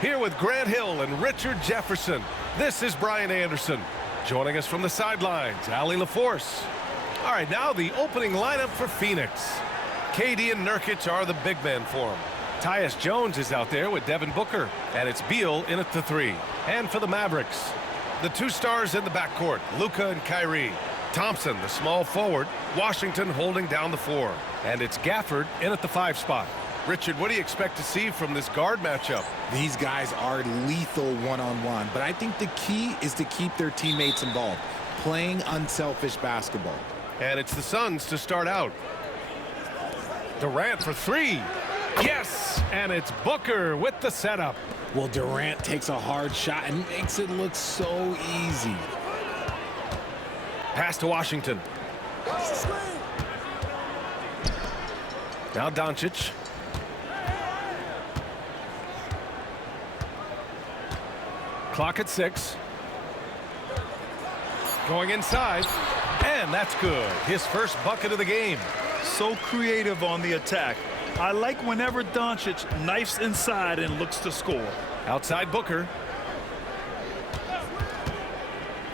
Here with Grant Hill and Richard Jefferson, this is Brian Anderson. Joining us from the sidelines, Allie LaForce. All right, now the opening lineup for Phoenix. KD and Nurkic are the big men for him. Tyus Jones is out there with Devin Booker, and it's Beal in at the 3. And for the Mavericks, the 2 stars in the backcourt, Luka and Kyrie. Thompson, the small forward, Washington holding down the 4. And it's Gafford in at the 5 spot. Richard, what do you expect to see from this guard matchup? These guys are lethal one-on-one, but I think the key is to keep their teammates involved, playing unselfish basketball. And it's the Suns to start out. Durant for 3. Yes! And it's Booker with the setup. Well, Durant takes a hard shot and makes it look so easy. Pass to Washington. Now Doncic. Clock at 6. Going inside. And that's good. His first bucket of the game. So creative on the attack. I like whenever Doncic knifes inside and looks to score. Outside Booker.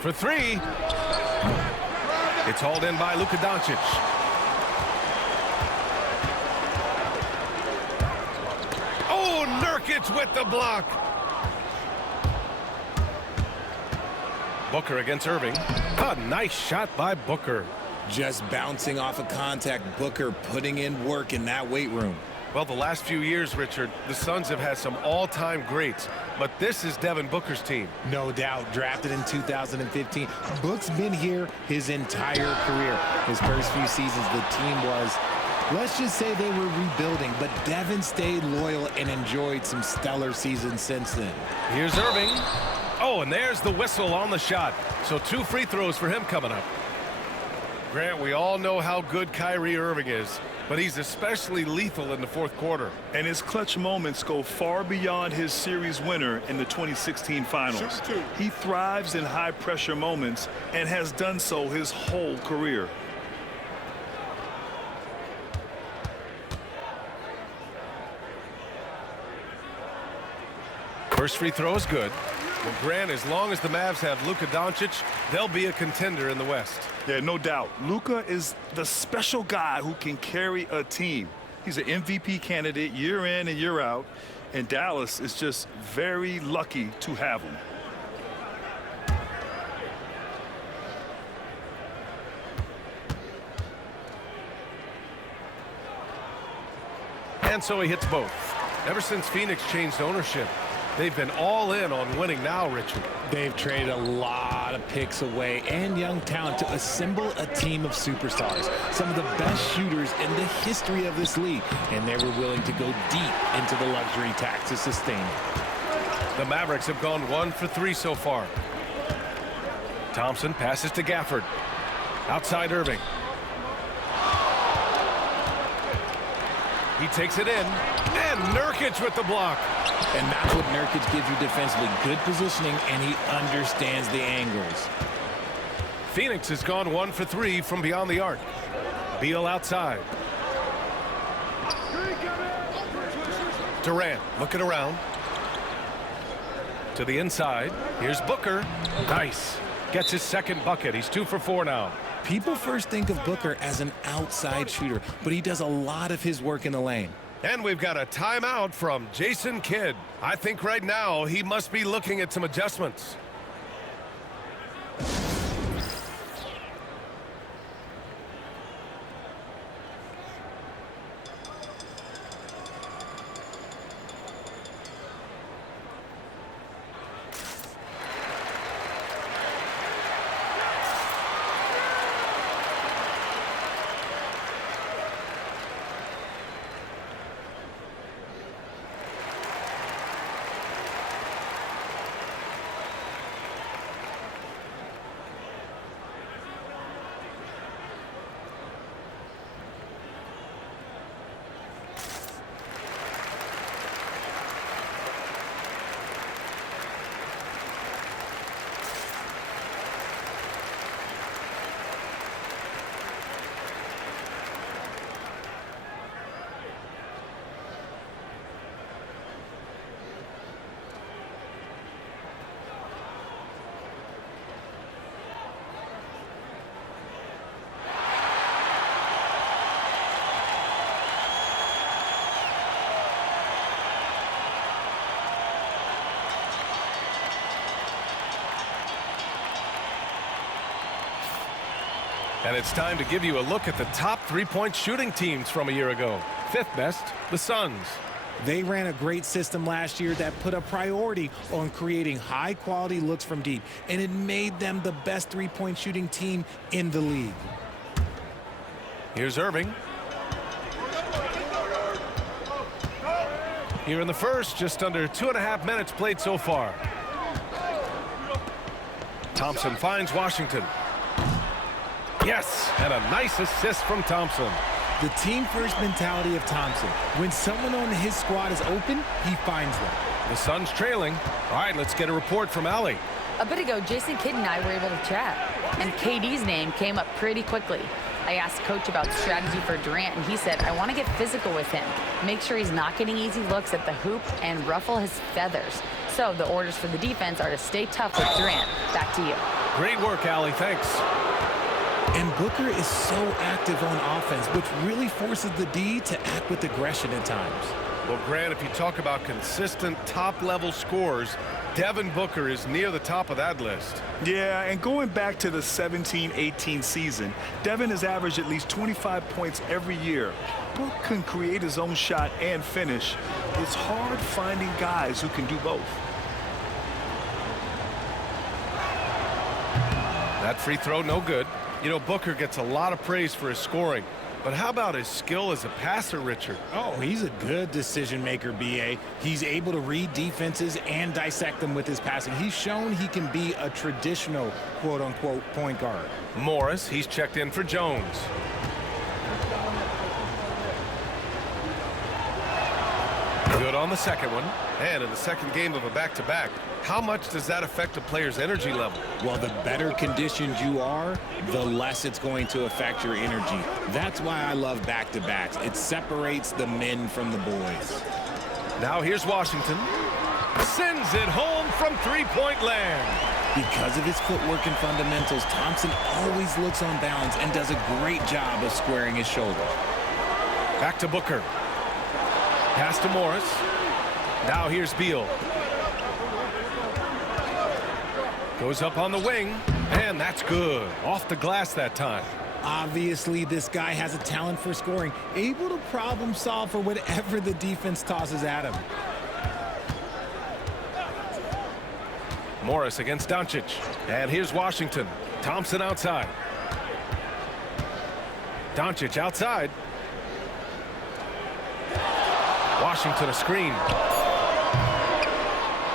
For 3. It's hauled in by Luka Doncic. Oh, Nurkic with the block. Booker against Irving. A nice shot by Booker. Just bouncing off of contact, Booker putting in work in that weight room. Well, the last few years, Richard, the Suns have had some all-time greats, but this is Devin Booker's team. No doubt, drafted in 2015. Book's been here his entire career. His first few seasons, the team was, let's just say they were rebuilding, but Devin stayed loyal and enjoyed some stellar seasons since then. Here's Irving. Oh, and there's the whistle on the shot. So 2 free throws for him coming up. Grant, we all know how good Kyrie Irving is, but he's especially lethal in the 4th quarter. And his clutch moments go far beyond his series winner in the 2016 finals. He thrives in high-pressure moments and has done so his whole career. First free throw is good. Well, Grant, as long as the Mavs have Luka Doncic, they'll be a contender in the West. Yeah, no doubt. Luka is the special guy who can carry a team. He's an MVP candidate year in and year out, and Dallas is just very lucky to have him. And so he hits both. Ever since Phoenix changed ownership, they've been all in on winning now, Richard. They've traded a lot of picks away and young talent to assemble a team of superstars, some of the best shooters in the history of this league, and they were willing to go deep into the luxury tax to sustain it. The Mavericks have gone 1 for 3 so far. Thompson passes to Gafford. Outside Irving. He takes it in, and Nurkic with the block. And that's what Nurkic gives you defensively. Good positioning, and he understands the angles. Phoenix has gone 1 for 3 from beyond the arc. Beal outside. Durant looking around. To the inside. Here's Booker. Nice. Gets his second bucket. He's 2 for 4 now. People first think of Booker as an outside shooter, but he does a lot of his work in the lane. And we've got a timeout from Jason Kidd. I think right now he must be looking at some adjustments. And it's time to give you a look at the top three-point shooting teams from a year ago. Fifth best, the Suns. They ran a great system last year that put a priority on creating high-quality looks from deep, and it made them the best three-point shooting team in the league. Here's Irving. Here in the first, just under 2.5 minutes played so far. Thompson finds Washington. Yes, and a nice assist from Thompson. The team-first mentality of Thompson. When someone on his squad is open, he finds them. The Suns trailing. All right, let's get a report from Allie. A bit ago, Jason Kidd and I were able to chat, and KD's name came up pretty quickly. I asked Coach about strategy for Durant, and he said, I want to get physical with him, make sure he's not getting easy looks at the hoop, and ruffle his feathers. So the orders for the defense are to stay tough with Durant. Back to you. Great work, Allie. Thanks. And Booker is so active on offense, which really forces the D to act with aggression at times. Well, Grant, if you talk about consistent top-level scores, Devin Booker is near the top of that list. Yeah, and going back to the 17-18 season, Devin has averaged at least 25 points every year. Book can create his own shot and finish. It's hard finding guys who can do both. That free throw, no good. You know, Booker gets a lot of praise for his scoring. But how about his skill as a passer, Richard? Oh, he's a good decision maker, B.A. He's able to read defenses and dissect them with his passing. He's shown he can be a traditional, quote-unquote, point guard. Morris, he's checked in for Jones. Good on the second one. And in the second game of a back-to-back, how much does that affect a player's energy level? Well, the better conditioned you are, the less it's going to affect your energy. That's why I love back-to-backs. It separates the men from the boys. Now here's Washington. Sends it home from three-point land. Because of his footwork and fundamentals, Thompson always looks on balance and does a great job of squaring his shoulder. Back to Booker. Pass to Morris. Now here's Beal. Goes up on the wing, and that's good. Off the glass that time. Obviously, this guy has a talent for scoring, able to problem solve for whatever the defense tosses at him. Morris against Doncic. And here's Washington. Thompson outside. Doncic outside. Washington a screen.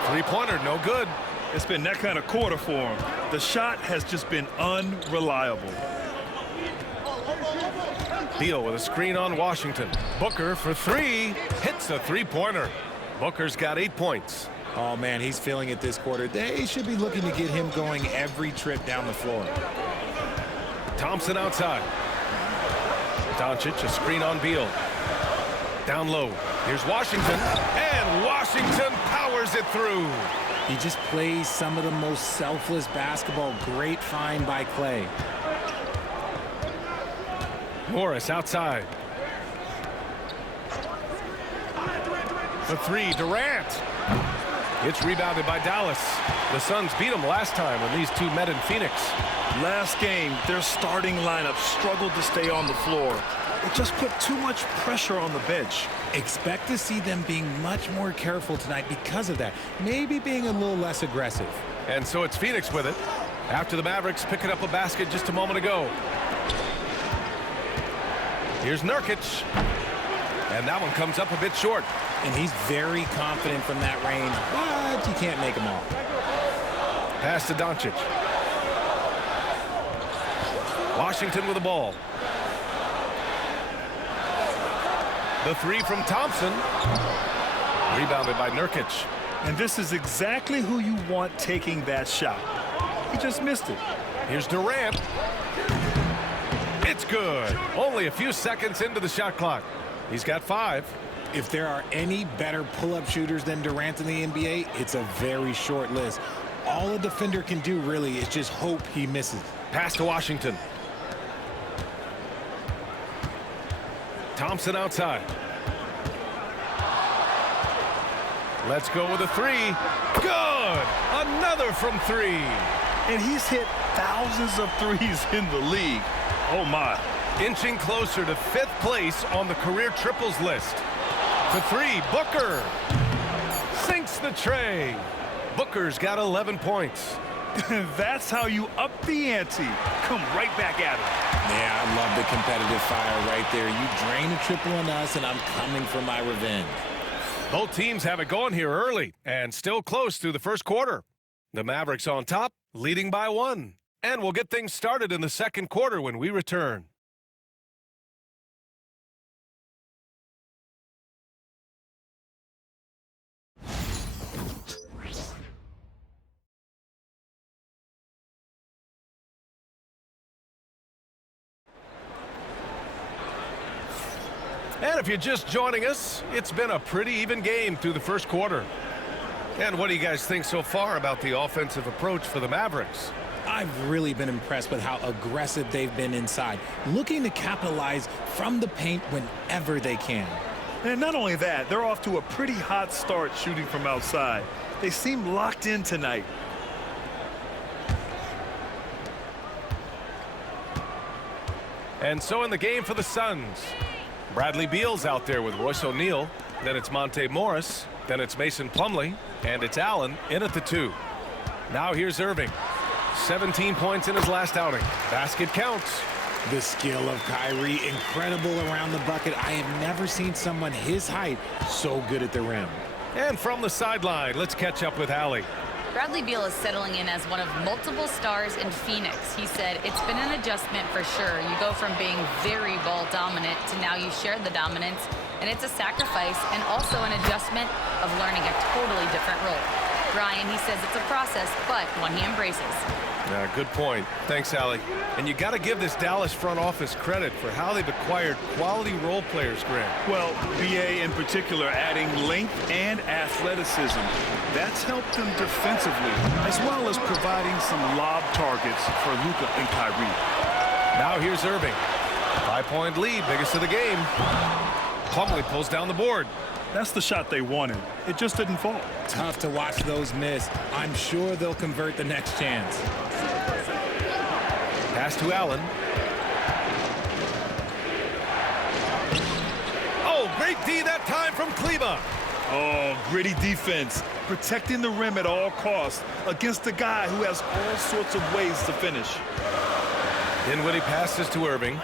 Three-pointer, no good. It's been that kind of quarter for him. The shot has just been unreliable. Beal with a screen on Washington. Booker for three. Hits a three-pointer. Booker's got 8 points. Oh, man, he's feeling it this quarter. They should be looking to get him going every trip down the floor. Thompson outside. Doncic a screen on Beal. Down low. Here's Washington. And Washington powers it through. He just plays some of the most selfless basketball. Great find by Clay. Morris outside. The three, Durant. It's rebounded by Dallas. The Suns beat them last time when these two met in Phoenix. Last game, their starting lineup struggled to stay on the floor. It just put too much pressure on the bench. Expect to see them being much more careful tonight because of that. Maybe being a little less aggressive. And so it's Phoenix with it. After the Mavericks picking up a basket just a moment ago. Here's Nurkic. And that one comes up a bit short. And he's very confident from that range, but you can't make him all. Pass to Doncic. Washington with the ball. The three from Thompson. Rebounded by Nurkic. And this is exactly who you want taking that shot. He just missed it. Here's Durant. It's good. Only a few seconds into the shot clock. He's got 5. If there are any better pull-up shooters than Durant in the NBA, it's a very short list. All a defender can do really is just hope he misses. Pass to Washington. Thompson outside. Let's go with a three. Good. Another from 3. and he's hit thousands of threes in the league. Oh, my. Inching closer to 5th place on the career triples list. For 3, Booker. Sinks the tray. Booker's got 11 points. That's how you up the ante. Come right back at him. Yeah, I love the competitive fire right there. You drain a triple on us, and I'm coming for my revenge. Both teams have it going here early and still close through the first quarter. The Mavericks on top, leading by 1. And we'll get things started in the second quarter when we return. And if you're just joining us, it's been a pretty even game through the first quarter. And what do you guys think so far about the offensive approach for the Mavericks? I've really been impressed with how aggressive they've been inside, looking to capitalize from the paint whenever they can. And not only that, they're off to a pretty hot start shooting from outside. They seem locked in tonight. And so in the game for the Suns, Bradley Beal's out there with Royce O'Neal. Then it's Monte Morris. Then it's Mason Plumlee. And it's Allen in at the 2. Now here's Irving. 17 points in his last outing. Basket counts. The skill of Kyrie, incredible around the bucket. I have never seen someone his height so good at the rim. And from the sideline, let's catch up with Allie. Bradley Beal is settling in as one of multiple stars in Phoenix. He said, it's been an adjustment for sure. You go from being very ball dominant to now you share the dominance, and it's a sacrifice and also an adjustment of learning a totally different role. Brian, he says it's a process, but one he embraces. Good point. Thanks, Allie. And you got to give this Dallas front office credit for how they've acquired quality role players, Grant. Well, BA in particular adding length and athleticism. That's helped them defensively, as well as providing some lob targets for Luka and Kyrie. Now here's Irving. 5-point lead, biggest of the game. Plumlee pulls down the board. That's the shot they wanted. It just didn't fall. Tough to watch those miss. I'm sure they'll convert the next chance. Pass to Allen. Oh, great D that time from Kleba. Oh, gritty defense. Protecting the rim at all costs against a guy who has all sorts of ways to finish. Dinwiddie passes to Irving.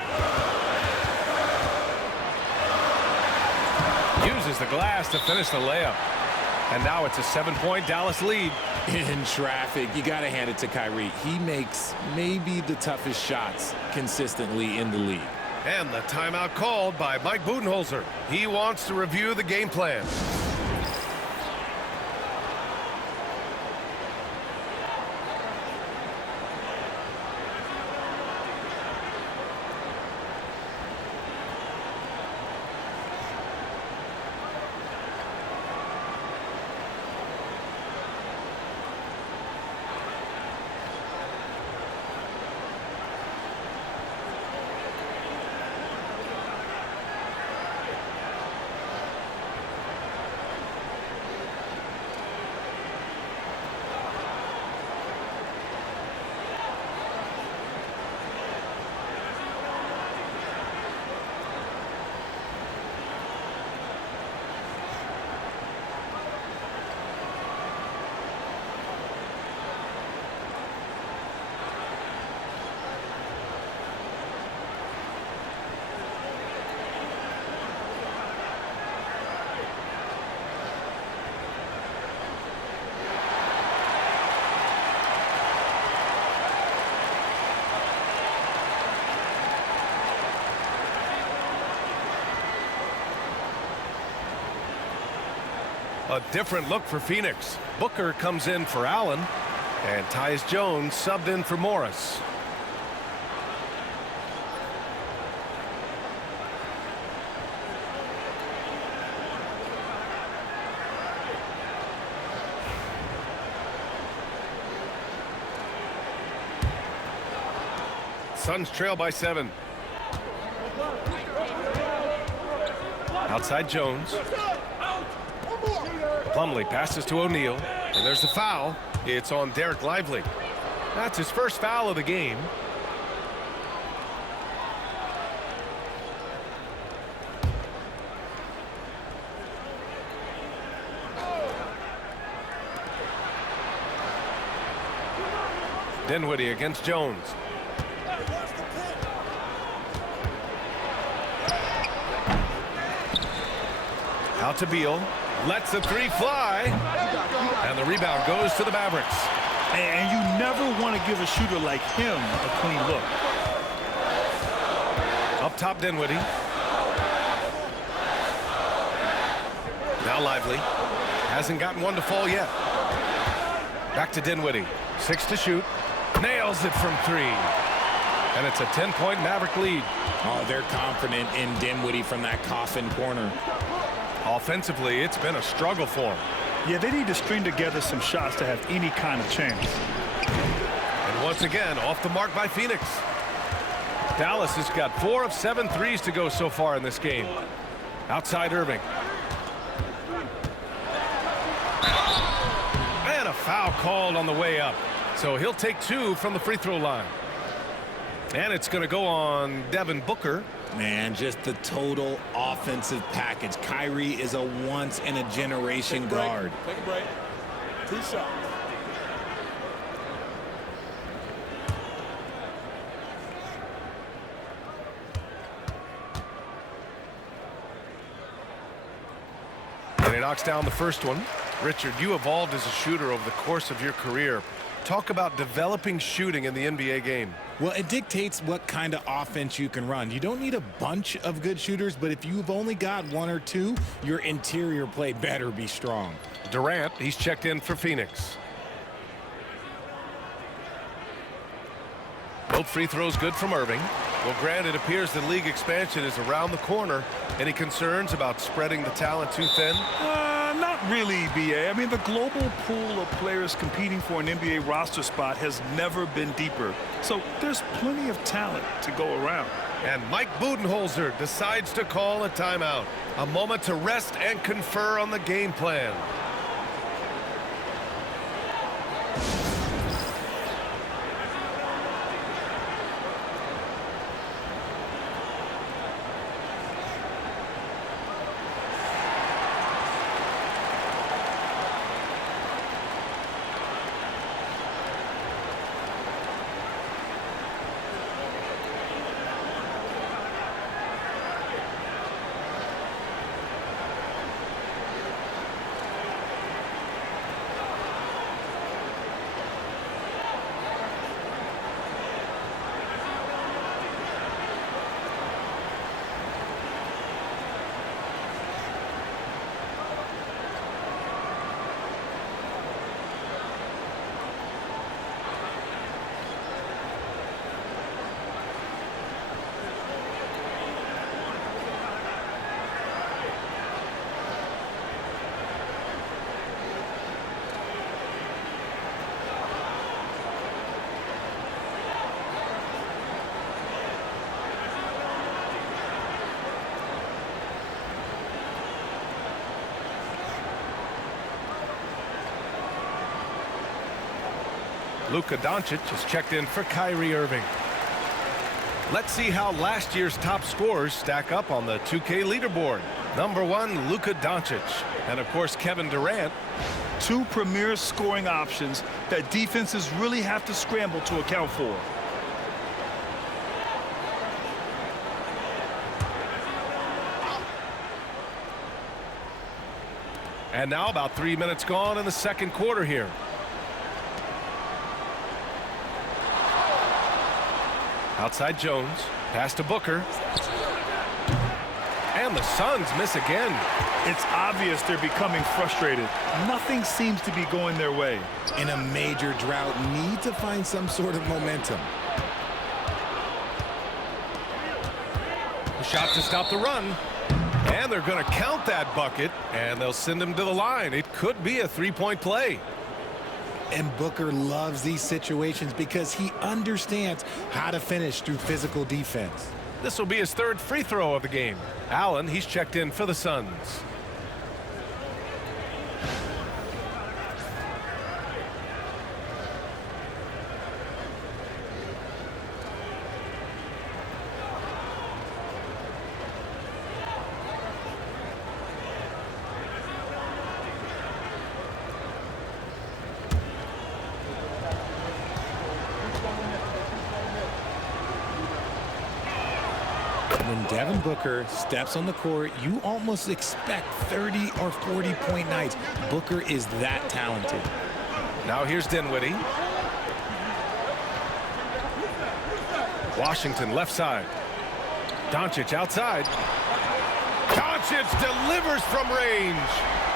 Uses the glass to finish the layup. And now it's a 7-point Dallas lead. In traffic, you got to hand it to Kyrie. He makes maybe the toughest shots consistently in the league. And the timeout called by Mike Budenholzer. He wants to review the game plan. A different look for Phoenix. Booker comes in for Allen, and Tyus Jones subbed in for Morris. Suns trail by 7. Outside Jones. Plumlee passes to O'Neal, and there's the foul. It's on Derek Lively. That's his first foul of the game. Dinwiddie against Jones. Out to Beal. Lets the three fly. And the rebound goes to the Mavericks. And you never want to give a shooter like him a clean look. Up top, Dinwiddie. Now Lively. Hasn't gotten one to fall yet. Back to Dinwiddie. 6 to shoot. Nails it from 3. And it's a 10-point Maverick lead. Oh, they're confident in Dinwiddie from that coffin corner. Offensively, it's been a struggle for him. Yeah, they need to string together some shots to have any kind of chance. And once again, off the mark by Phoenix. Dallas has got 4 of 7 threes to go so far in this game. Outside Irving. And a foul called on the way up. So he'll take 2 from the free throw line. And it's going to go on Devin Booker. Man, just the total offensive package. Kyrie is a once-in-a-generation guard. Take a break. 2 shots. And he knocks down the first one. Richard, you evolved as a shooter over the course of your career. Talk about developing shooting in the NBA game. Well, it dictates what kind of offense you can run. You don't need a bunch of good shooters, but if you've only got 1 or 2, your interior play better be strong. Durant, he's checked in for Phoenix. Both free throws good from Irving. Well, Grant, it appears the league expansion is around the corner. Any concerns about spreading the talent too thin? Not really, B.A. I mean, the global pool of players competing for an NBA roster spot has never been deeper. So there's plenty of talent to go around. And Mike Budenholzer decides to call a timeout. A moment to rest and confer on the game plan. Luka Doncic has checked in for Kyrie Irving. Let's see how last year's top scorers stack up on the 2K leaderboard. Number 1, Luka Doncic. And, of course, Kevin Durant. 2 premier scoring options that defenses really have to scramble to account for. And now about 3 minutes gone in the second quarter here. Outside Jones. Pass to Booker. And the Suns miss again. It's obvious they're becoming frustrated. Nothing seems to be going their way. In a major drought, need to find some sort of momentum. A shot to stop the run. And they're going to count that bucket. And they'll send him to the line. It could be a 3-point play. And Booker loves these situations because he understands how to finish through physical defense. This will be his 3rd free throw of the game. Allen, he's checked in for the Suns. Devin Booker steps on the court, you almost expect 30 or 40-point nights. Booker is that talented. Now here's Dinwiddie. Washington left side. Doncic outside. Doncic delivers from range.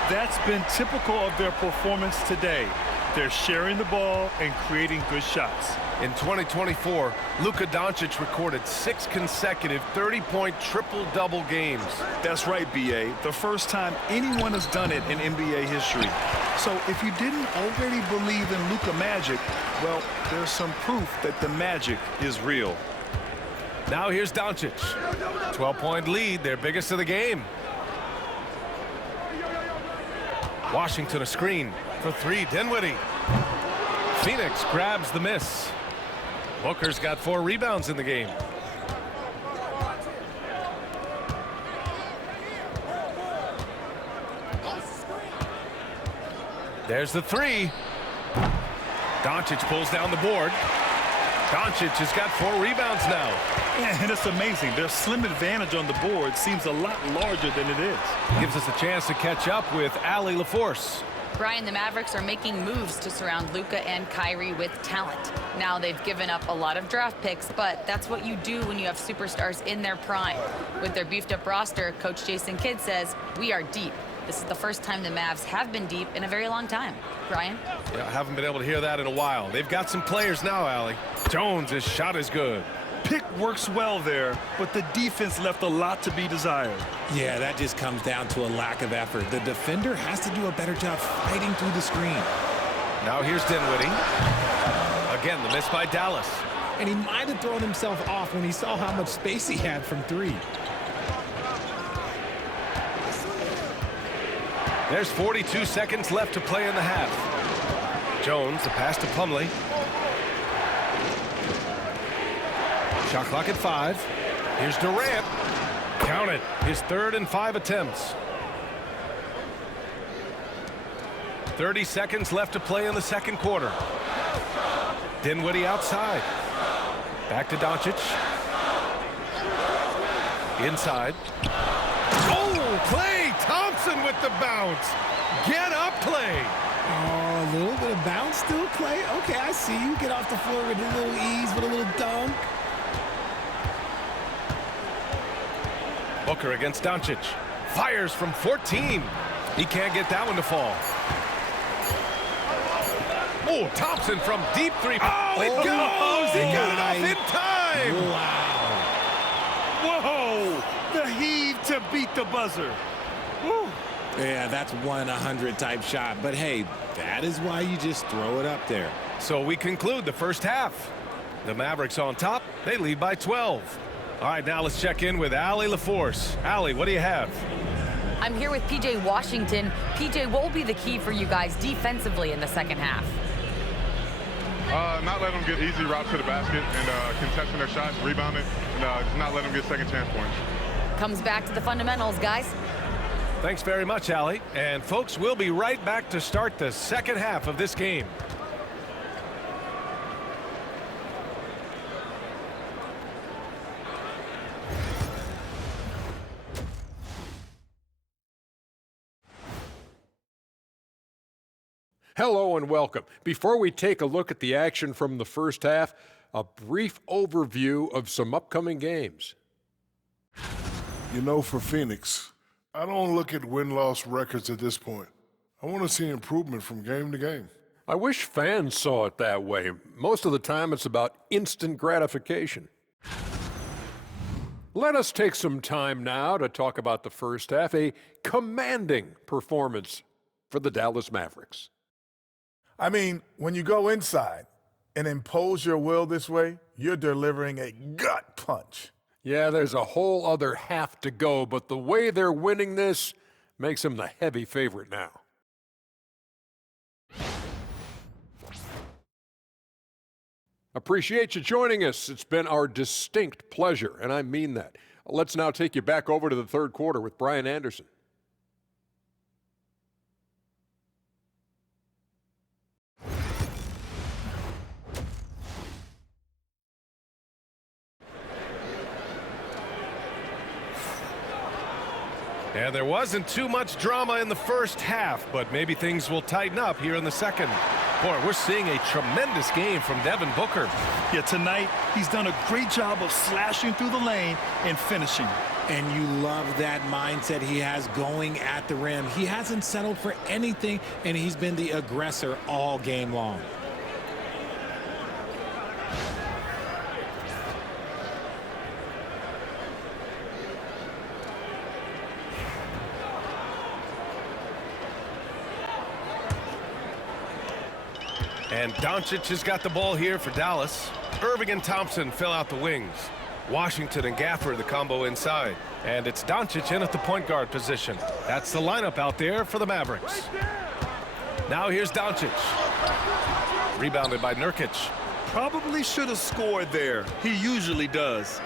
That's been typical of their performance today. They're sharing the ball and creating good shots. In 2024, Luka Doncic recorded 6 consecutive 30-point triple-double games. That's right, B.A. The first time anyone has done it in NBA history. So if you didn't already believe in Luka magic, well, there's some proof that the magic is real. Now here's Doncic. 12-point lead, their biggest of the game. Washington a screen for 3, Dinwiddie. Phoenix grabs the miss. Booker's got 4 rebounds in the game. There's the 3. Doncic pulls down the board. Doncic has got 4 rebounds now. Yeah, and it's amazing. Their slim advantage on the board seems a lot larger than it is. Gives us a chance to catch up with Allie LaForce. Brian, the Mavericks are making moves to surround Luka and Kyrie with talent. Now they've given up a lot of draft picks, but that's what you do when you have superstars in their prime. With their beefed up roster, Coach Jason Kidd says, we are deep. This is the first time the Mavs have been deep in a very long time. Brian? Yeah, I haven't been able to hear that in a while. They've got some players now, Allie. Jones' his shot is good. Pick works well there, but the defense left a lot to be desired. Yeah, that just comes down to a lack of effort. The defender has to do a better job fighting through the screen. Now here's Dinwiddie. Again, the miss by Dallas. And he might have thrown himself off when he saw how much space he had from 3. There's 42 seconds left to play in the half. Jones, the pass to Plumlee. Shot clock at 5. Here's Durant. Count it. His 3rd and 5 attempts. 30 seconds left to play in the second quarter. Dinwiddie outside. Back to Doncic. Inside. Oh, Klay Thompson with the bounce. Get up, Klay. Oh, a little bit of bounce still, Klay. Okay, I see you. Get off the floor with a little ease, with a little dunk. Booker against Doncic. Fires from 14. He can't get that one to fall. Oh, Thompson from deep 3. Oh, it goes! He got it off in time! Wow. Whoa! The heave to beat the buzzer. Woo. Yeah, that's 1-100 type shot. But hey, that is why you just throw it up there. So we conclude the first half. The Mavericks on top. They lead by 12. All right, now let's check in with Allie LaForce. Allie, what do you have? I'm here with PJ Washington. PJ, what will be the key for you guys defensively in the second half? Not letting them get easy routes to the basket and contesting their shots, rebounding, and just not letting them get second chance points. Comes back to the fundamentals, guys. Thanks very much, Allie. And folks, we'll be right back to start the second half of this game. Hello and welcome. Before we take a look at the action from the first half, a brief overview of some upcoming games. You know, for Phoenix, I don't look at win-loss records at this point. I want to see improvement from game to game. I wish fans saw it that way. Most of the time it's about instant gratification. Let us take some time now to talk about the first half, a commanding performance for the Dallas Mavericks. I mean, when you go inside and impose your will this way, you're delivering a gut punch. Yeah, there's a whole other half to go, but the way they're winning this makes them the heavy favorite now. Appreciate you joining us. It's been our distinct pleasure, and I mean that. Let's now take you back over to the third quarter with Brian Anderson. And there wasn't too much drama in the first half, but maybe things will tighten up here in the second. Boy, we're seeing a tremendous game from Devin Booker. Yeah, tonight he's done a great job of slashing through the lane and finishing. And you love that mindset he has going at the rim. He hasn't settled for anything, and he's been the aggressor all game long. And Doncic has got the ball here for Dallas. Irving and Thompson fill out the wings. Washington and Gafford the combo inside. And it's Doncic in at the point guard position. That's the lineup out there for the Mavericks. Now here's Doncic. Rebounded by Nurkic. Probably should have scored there. He usually does.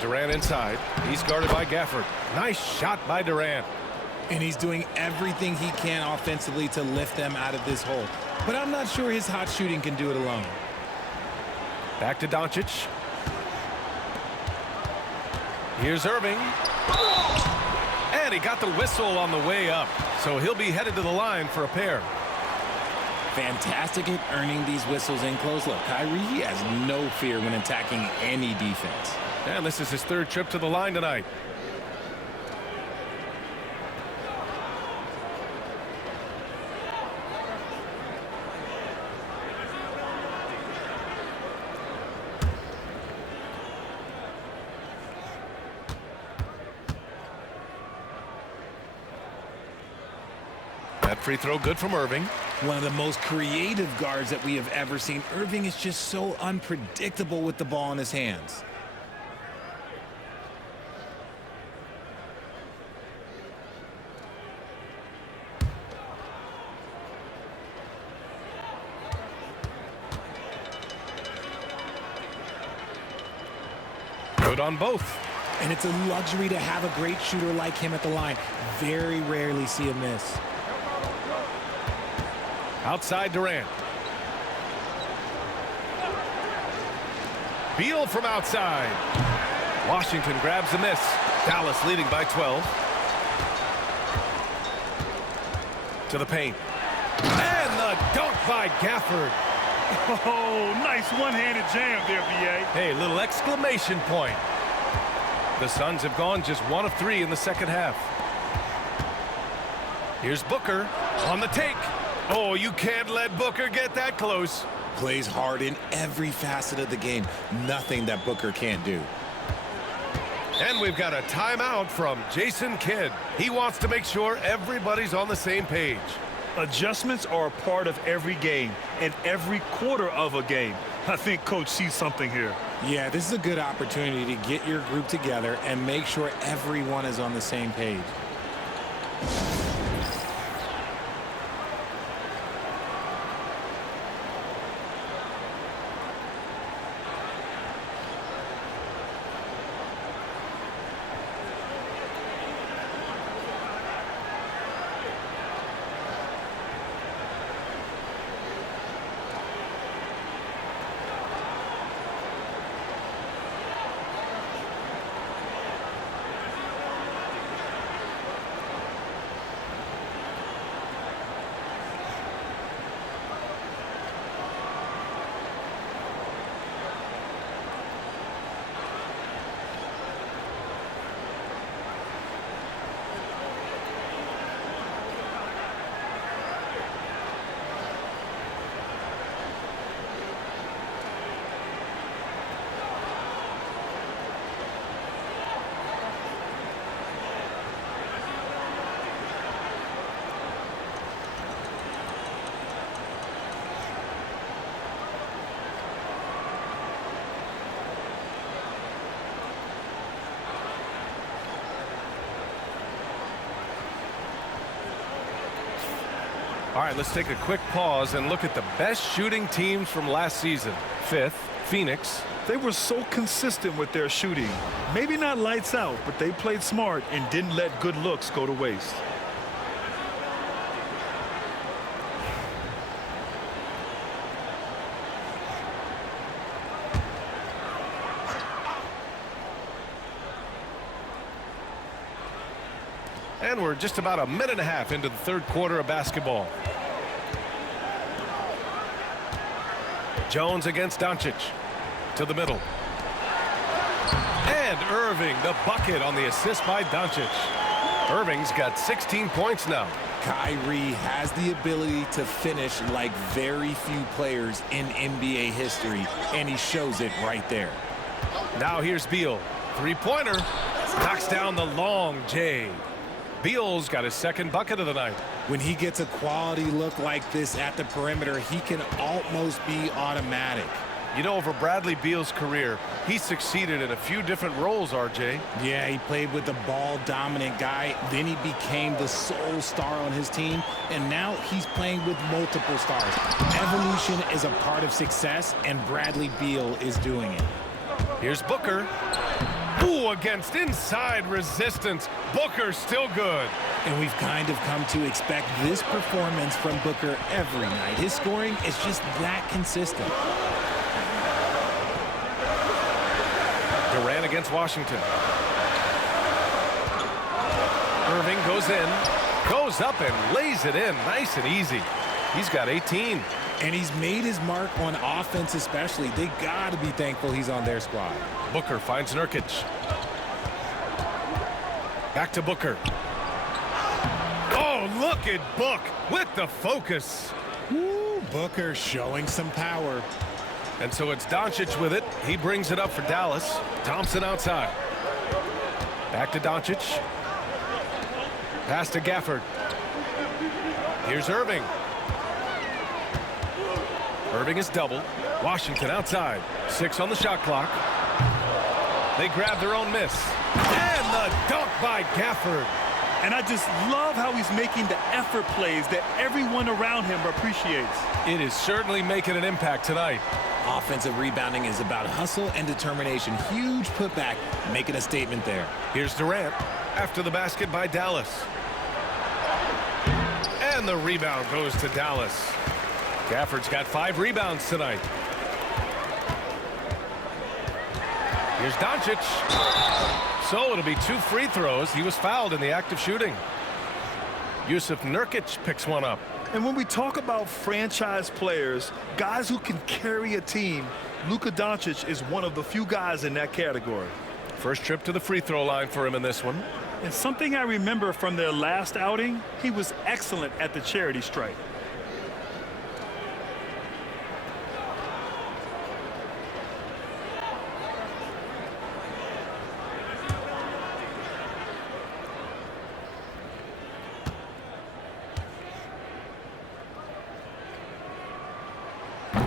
Durant inside. He's guarded by Gafford. Nice shot by Durant. And he's doing everything he can offensively to lift them out of this hole. But I'm not sure his hot shooting can do it alone. Back to Doncic. Here's Irving. And he got the whistle on the way up. So he'll be headed to the line for a pair. Fantastic at earning these whistles in close. Look, Kyrie, he has no fear when attacking any defense. And this is his third trip to the line tonight. That free throw good from Irving. One of the most creative guards that we have ever seen. Irving is just so unpredictable with the ball in his hands. Good on both. And it's a luxury to have a great shooter like him at the line. Very rarely see a miss. Outside Durant. Beal from outside. Washington grabs the miss. Dallas leading by 12. To the paint. And the dunk by Gafford. Oh, nice one-handed jam there, B.A. Hey, little exclamation point. The Suns have gone just 1 of 3 in the second half. Here's Booker on the take. Oh, you can't let Booker get that close. Plays hard in every facet of the game. Nothing that Booker can't do. And we've got a timeout from Jason Kidd. He wants to make sure everybody's on the same page. Adjustments are a part of every game and every quarter of a game. I think Coach sees something here. Yeah, this is a good opportunity to get your group together and make sure everyone is on the same page. All right, let's take a quick pause and look at the best shooting teams from last season. 5th, Phoenix. They were so consistent with their shooting. Maybe not lights out, but they played smart and didn't let good looks go to waste. And we're just about a minute and a half into the third quarter of basketball. Jones against Doncic. To the middle. And Irving, the bucket on the assist by Doncic. Irving's got 16 points now. Kyrie has the ability to finish like very few players in NBA history, and he shows it right there. Now here's Beal. Three-pointer. Knocks down the long J. Beal's got his second bucket of the night. When he gets a quality look like this at the perimeter, he can almost be automatic. You know, over Bradley Beal's career, he succeeded in a few different roles, RJ. Yeah, he played with the ball-dominant guy. Then he became the sole star on his team. And now he's playing with multiple stars. Evolution is a part of success, and Bradley Beal is doing it. Here's Booker. Ooh, against inside resistance. Booker still good. And we've kind of come to expect this performance from Booker every night. His scoring is just that consistent. Durant against Washington. Irving goes in, goes up and lays it in nice and easy. He's got 18. And he's made his mark on offense especially. They got to be thankful he's on their squad. Booker finds Nurkic. Back to Booker. Oh, look at Book with the focus. Woo, Booker showing some power. And so it's Doncic with it. He brings it up for Dallas. Thompson outside. Back to Doncic. Pass to Gafford. Here's Irving. Irving is double. Washington outside. 6 on the shot clock. They grab their own miss. And the dunk by Gafford. And I just love how he's making the effort plays that everyone around him appreciates. It is certainly making an impact tonight. Offensive rebounding is about hustle and determination. Huge putback, making a statement there. Here's Durant after the basket by Dallas. And the rebound goes to Dallas. Gafford's got 5 rebounds tonight. Here's Doncic. So it'll be 2 free throws. He was fouled in the act of shooting. Yusuf Nurkic picks one up. And when we talk about franchise players, guys who can carry a team, Luka Doncic is one of the few guys in that category. First trip to the free throw line for him in this one. And something I remember from their last outing, he was excellent at the charity stripe.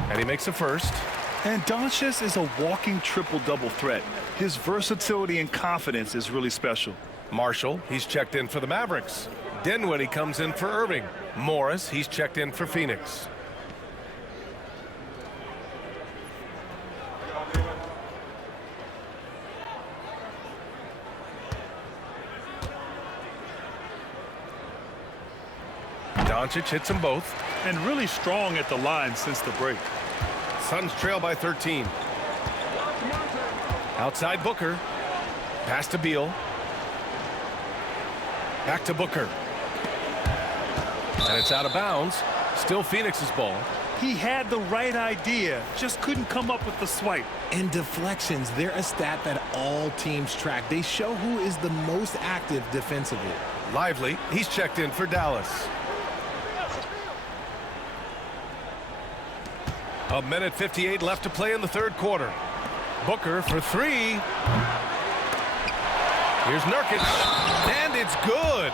And he makes a first. And Doncic is a walking triple-double threat. His versatility and confidence is really special. Marshall, he's checked in for the Mavericks. Dinwiddie comes in for Irving. Morris, he's checked in for Phoenix. Doncic hits them both. And really strong at the line since the break. Suns trail by 13. Outside Booker. Pass to Beal. Back to Booker. And it's out of bounds. Still Phoenix's ball. He had the right idea, just couldn't come up with the swipe. And deflections, they're a stat that all teams track. They show who is the most active defensively. Lively, he's checked in for Dallas. A minute 58 left to play in the third quarter. Booker for 3. Here's Nurkic, and it's good.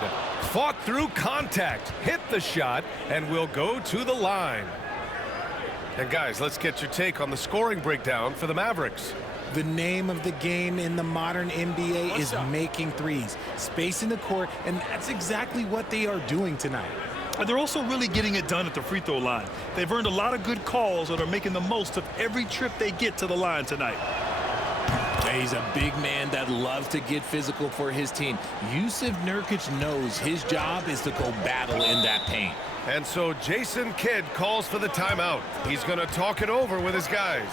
Fought through contact, hit the shot, and will go to the line. And guys, let's get your take on the scoring breakdown for the Mavericks. The name of the game in the modern NBA is making threes, spacing the court, and that's exactly what they are doing tonight. And they're also really getting it done at the free throw line. They've earned a lot of good calls and are making the most of every trip they get to the line tonight. He's a big man that loves to get physical for his team. Yusuf Nurkic knows his job is to go battle in that paint. And so Jason Kidd calls for the timeout. He's going to talk it over with his guys.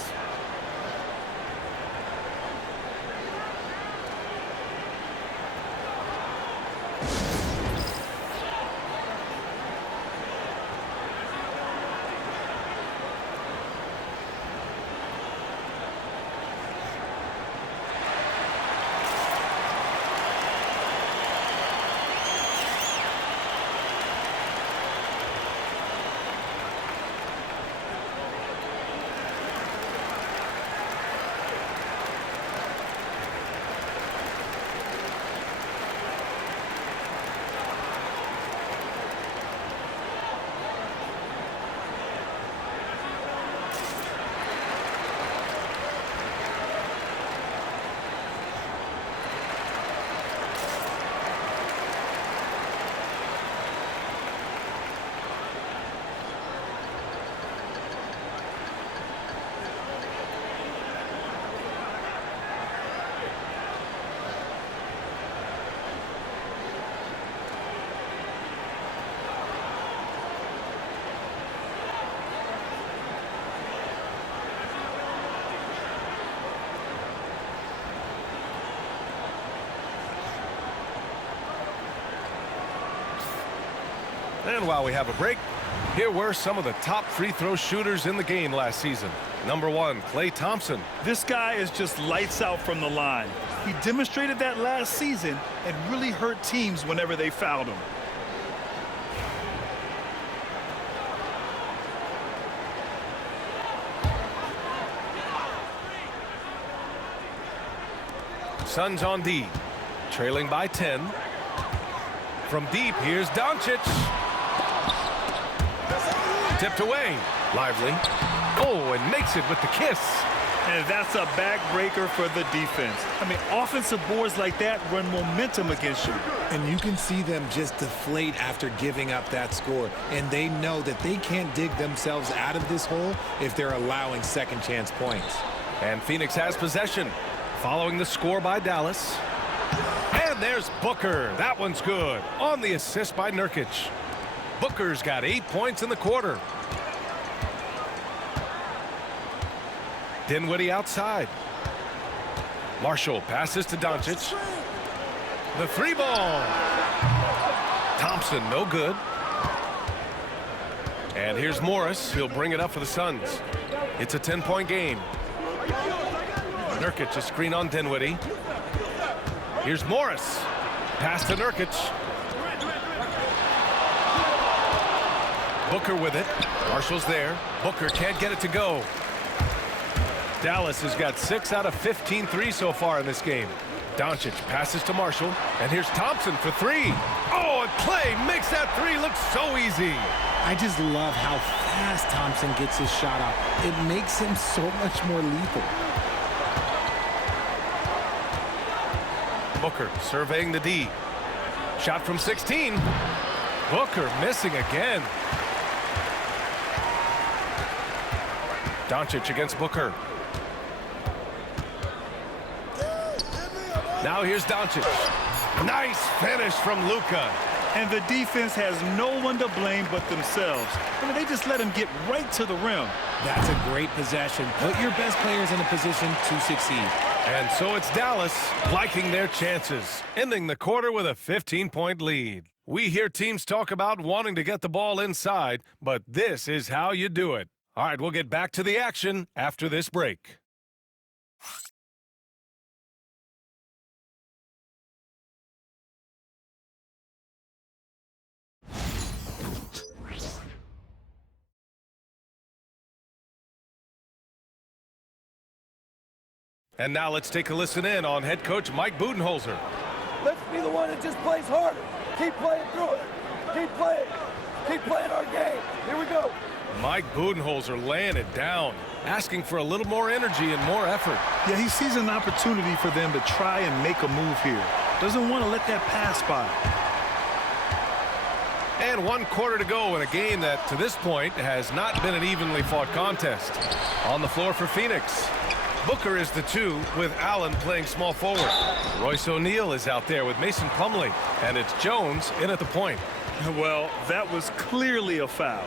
And while we have a break, here were some of the top free throw shooters in the game last season. Number 1, Klay Thompson. This guy is just lights out from the line. He demonstrated that last season and really hurt teams whenever they fouled him. Suns on D, trailing by 10. From deep, here's Doncic. Tipped away. Lively. Oh, and makes it with the kiss. And that's a backbreaker for the defense. I mean, offensive boards like that run momentum against you. And you can see them just deflate after giving up that score. And they know that they can't dig themselves out of this hole if they're allowing second chance points. And Phoenix has possession, following the score by Dallas. And there's Booker. That one's good. On the assist by Nurkic. Booker's got 8 points in the quarter. Dinwiddie outside. Marshall passes to Doncic. The 3-ball. Thompson, no good. And here's Morris. He'll bring it up for the Suns. It's a 10-point game. Nurkic, a screen on Dinwiddie. Here's Morris. Pass to Nurkic. Booker with it. Marshall's there. Booker can't get it to go. Dallas has got 6 out of 15 threes so far in this game. Doncic passes to Marshall. And here's Thompson for 3. Oh, and Klay makes that 3 look so easy. I just love how fast Thompson gets his shot off. It makes him so much more lethal. Booker surveying the D. Shot from 16. Booker missing again. Doncic against Booker. Now here's Doncic. Nice finish from Luka. And the defense has no one to blame but themselves. I mean, they just let him get right to the rim. That's a great possession. Put your best players in a position to succeed. And so it's Dallas liking their chances, ending the quarter with a 15-point lead. We hear teams talk about wanting to get the ball inside, but this is how you do it. All right, we'll get back to the action after this break. And now let's take a listen in on head coach Mike Budenholzer. Let's be the one that just plays harder. Keep playing through it. Keep playing. Keep playing our game. Here we go. Mike Budenholzer laying it down, asking for a little more energy and more effort. Yeah, he sees an opportunity for them to try and make a move here. Doesn't want to let that pass by. And 1 quarter to go in a game that, to this point, has not been an evenly fought contest. On the floor for Phoenix, Booker is the 2 with Allen playing small forward. Royce O'Neal is out there with Mason Plumlee, and it's Jones in at the point. Well, that was clearly a foul.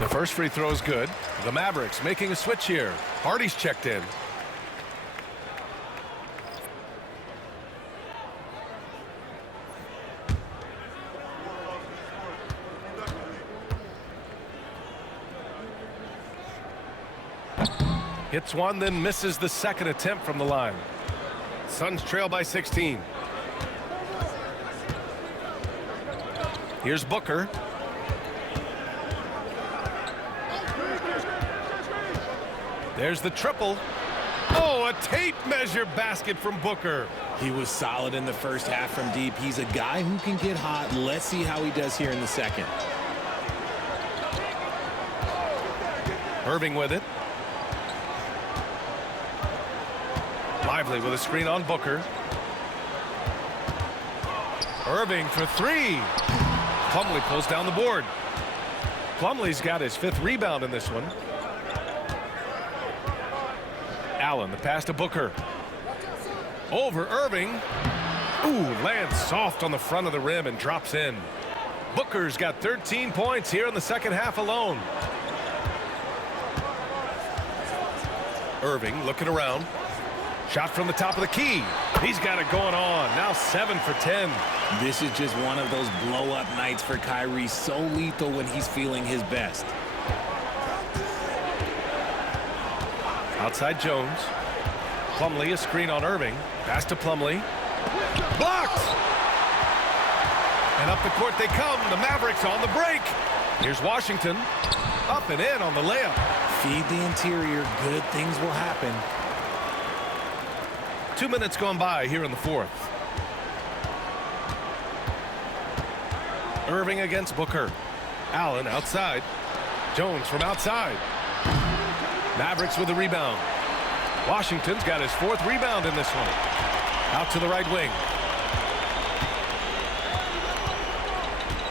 The first free throw is good. The Mavericks making a switch here. Hardy's checked in. Hits one, then misses the second attempt from the line. Suns trail by 16. Here's Booker. There's the triple. Oh, a tape measure basket from Booker. He was solid in the first half from deep. He's a guy who can get hot. Let's see how he does here in the second. Irving with it. Lively with a screen on Booker. Irving for 3. Plumlee pulls down the board. Plumlee's got his 5th rebound in this one. Allen, the pass to Booker. Over Irving. Ooh, lands soft on the front of the rim and drops in. Booker's got 13 points here in the second half alone. Irving looking around. Shot from the top of the key. He's got it going on. Now 7 for 10. This is just one of those blow-up nights for Kyrie. So lethal when he's feeling his best. Outside Jones. Plumlee, a screen on Irving. Pass to Plumlee. Blocked! And up the court they come. The Mavericks on the break. Here's Washington. Up and in on the layup. Feed the interior. Good things will happen. 2 minutes gone by here in the fourth. Irving against Booker. Allen outside. Jones from outside. Mavericks with the rebound. Washington's got his 4th rebound in this one. Out to the right wing.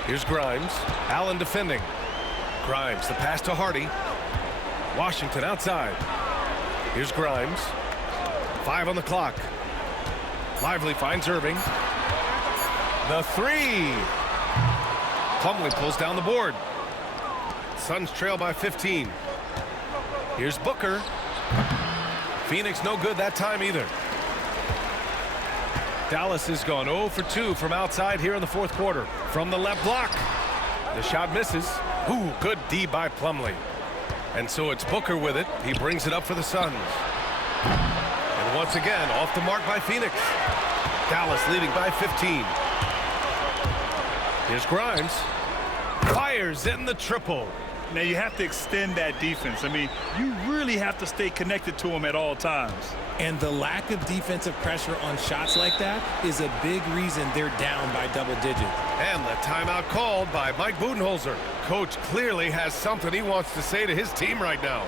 Here's Grimes. Allen defending. Grimes, the pass to Hardy. Washington outside. Here's Grimes. 5 on the clock. Lively finds Irving. The 3. Plumlee pulls down the board. Suns trail by 15. Here's Booker. Phoenix no good that time either. Dallas has gone 0 for 2 from outside here in the fourth quarter. From the left block. The shot misses. Ooh, good D by Plumlee. And so it's Booker with it. He brings it up for the Suns. And once again, off the mark by Phoenix. Dallas leading by 15. Here's Grimes. Fires in the triple. Now you have to extend that defense. I mean, you really have to stay connected to him at all times. And the lack of defensive pressure on shots like that is a big reason they're down by double digits. And the timeout called by Mike Budenholzer. Coach clearly has something he wants to say to his team right now.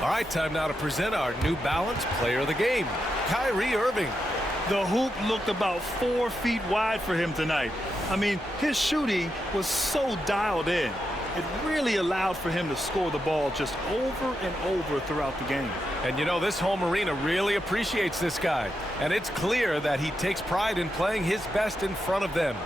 All right, time now to present our New Balance Player of the Game, Kyrie Irving. The hoop looked about 4 feet wide for him tonight. I mean, his shooting was so dialed in. It really allowed for him to score the ball just over and over throughout the game. And you know, this home arena really appreciates this guy. And it's clear that he takes pride in playing his best in front of them.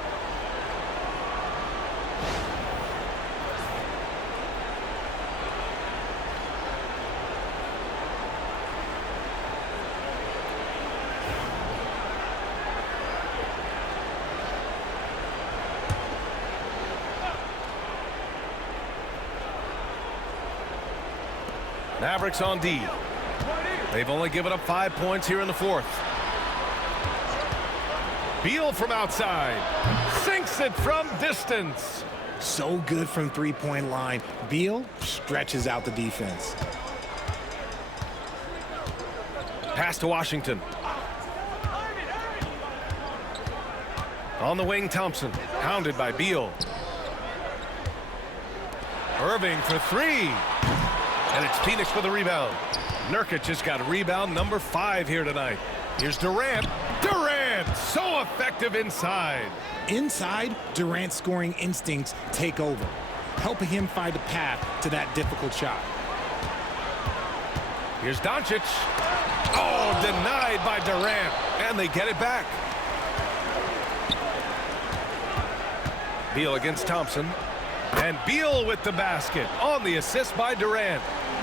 Mavericks on D. They've only given up 5 points here in the fourth. Beal from outside. Sinks it from distance. So good from three-point line. Beal stretches out the defense. Pass to Washington. On the wing, Thompson. Hounded by Beal. Irving for 3. And it's Phoenix for the rebound. Nurkic just got a rebound number 5 here tonight. Here's Durant. Durant, so effective inside. Inside, Durant's scoring instincts take over. helping him find a path to that difficult shot. Here's Doncic. Oh, denied by Durant, and they get it back. Beal against Thompson. And Beal with the basket on the assist by Durant.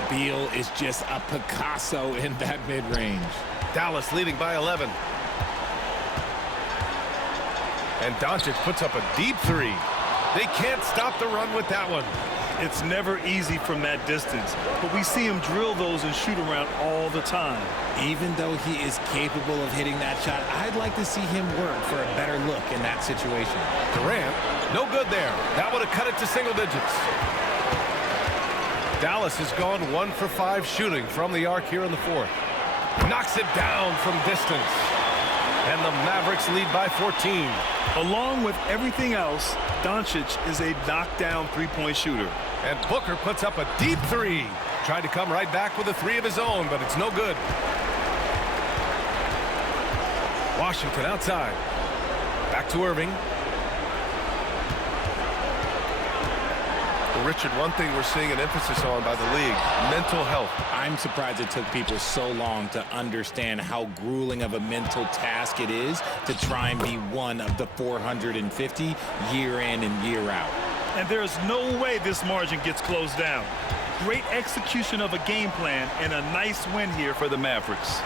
Beal is just a Picasso in that mid-range. Dallas leading by 11. And Doncic puts up a deep three. They can't stop the run with that one. It's never easy from that distance, but we see him drill those and shoot around all the time. Even though he is capable of hitting that shot, I'd like to see him work for a better look in that situation. Durant, no good there. That would have cut it to single digits. Dallas has gone 1 for 5 shooting from the arc here in the fourth. Knocks it down from distance. And the Mavericks lead by 14. Along with everything else, Doncic is a knockdown three-point shooter. And Booker puts up a deep three. Tried to come right back with a three of his own, but it's no good. Washington outside. Back to Irving. Well, Richard, one thing we're seeing an emphasis on by the league, mental health. I'm surprised it took people so long to understand how grueling of a mental task it is to try and be one of the 450 year in and year out. And there's no way this margin gets closed down. Great execution of a game plan and a nice win here for the Mavericks.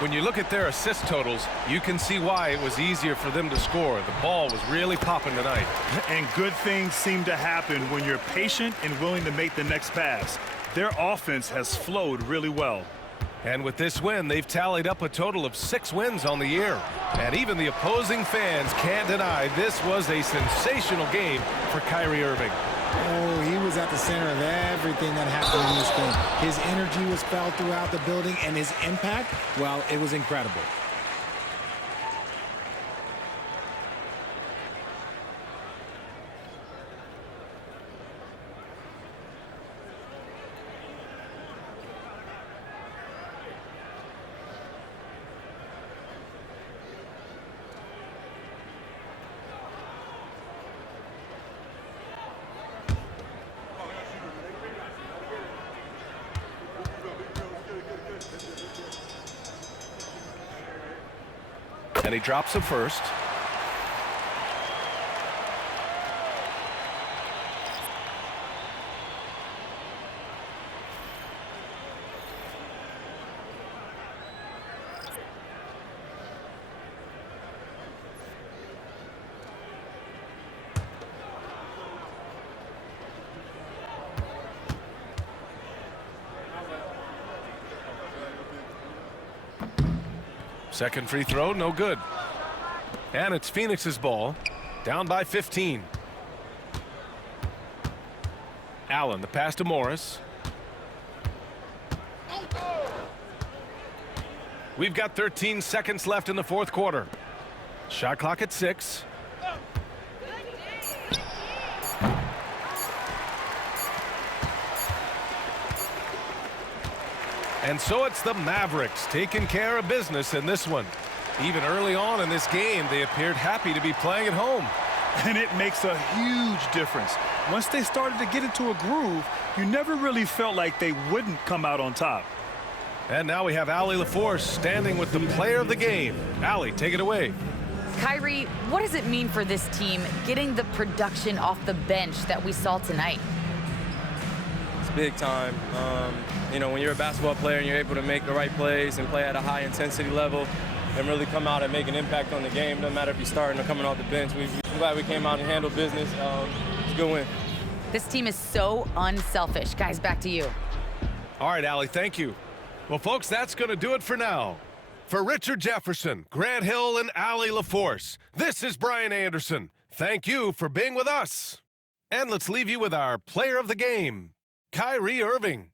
When you look at their assist totals, you can see why it was easier for them to score. The ball was really popping tonight. And good things seem to happen when you're patient and willing to make the next pass. Their offense has flowed really well. And with this win, they've tallied up a total of 6 wins on the year. And even the opposing fans can't deny this was a sensational game for Kyrie Irving. Oh, he was at the center of everything that happened in this game. His energy was felt throughout the building, and his impact, well, it was incredible. And he drops it first. Second free throw, no good. And it's Phoenix's ball, down by 15. Allen, the pass to Morris. We've got 13 seconds left in the fourth quarter. Shot clock at 6. And so it's the Mavericks taking care of business in this one. Even early on in this game, they appeared happy to be playing at home. And it makes a huge difference. Once they started to get into a groove, you never really felt like they wouldn't come out on top. And now we have Allie LaForce standing with the player of the game. Allie, take it away. Kyrie, what does it mean for this team getting the production off the bench that we saw tonight? It's big time. You know, when you're a basketball player and you're able to make the right plays and play at a high intensity level and really come out and make an impact on the game, no matter if you're starting or coming off the bench. I'm glad we came out and handled business. It's a good win. This team is so unselfish. Guys, back to you. All right, Allie, thank you. Well, folks, that's going to do it for now. For Richard Jefferson, Grant Hill, and Allie LaForce, this is Brian Anderson. Thank you for being with us. And let's leave you with our player of the game, Kyrie Irving.